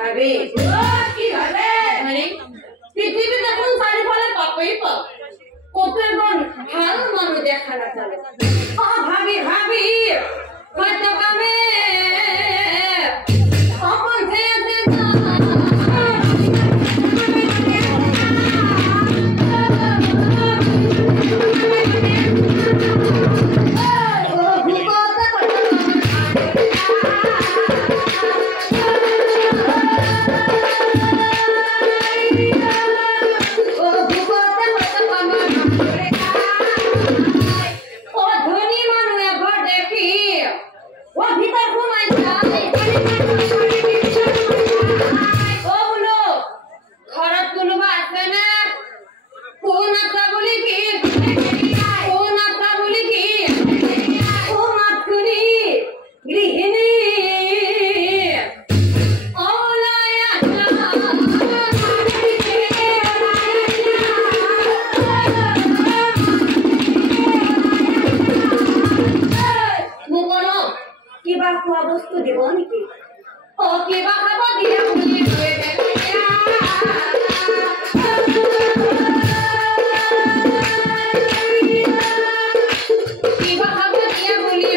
খাবে কি ভাবে মানে পৃথিবী দেখুন চারিফালে পাপই পাপ কত এমন ভাল মানুষ দেখা না চলে ভাবি ভাবি কত কামে অপন খেয়েছে বস্তু দিব নেকি ও কিবা খাব দিয়ে বুলি কৈ দে কিবা খাব দিয়ে বুলি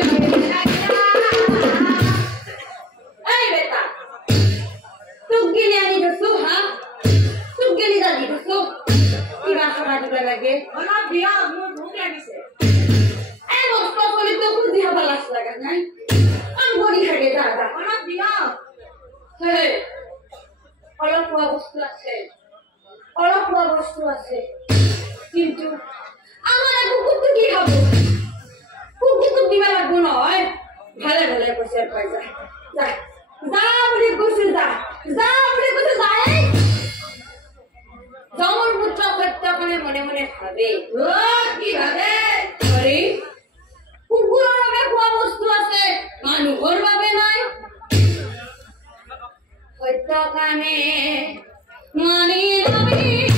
এই বেটা তুক গিলি আনি দসু হা তুক গিলি দাদি দসু কিবা খাবা দিব লাগে অলপ দিয়া মোৰ ভোক লাগিছে এই বস্তু কলি তো খুজি হবা লাগ লাগা নাই বড়ি হাড়ে দাদা অনেক দিয়া হে অলপ বস্তু আছে কিন্তু আমার কুকুর তো কি খাবো কুকুর তো দিবা লাগবো নয় ভালে ভালে কইছে পাই যা যা যা বলি কইছে যা বলি কইছে যায় জমর পুত্র সত্য করে মনে মনে খাবে ও কি ভাবে আরে কুকুরের বাবে খোৱা বস্তু আছে মানুহৰ বাবে নাই সত্য কামে মানি লবি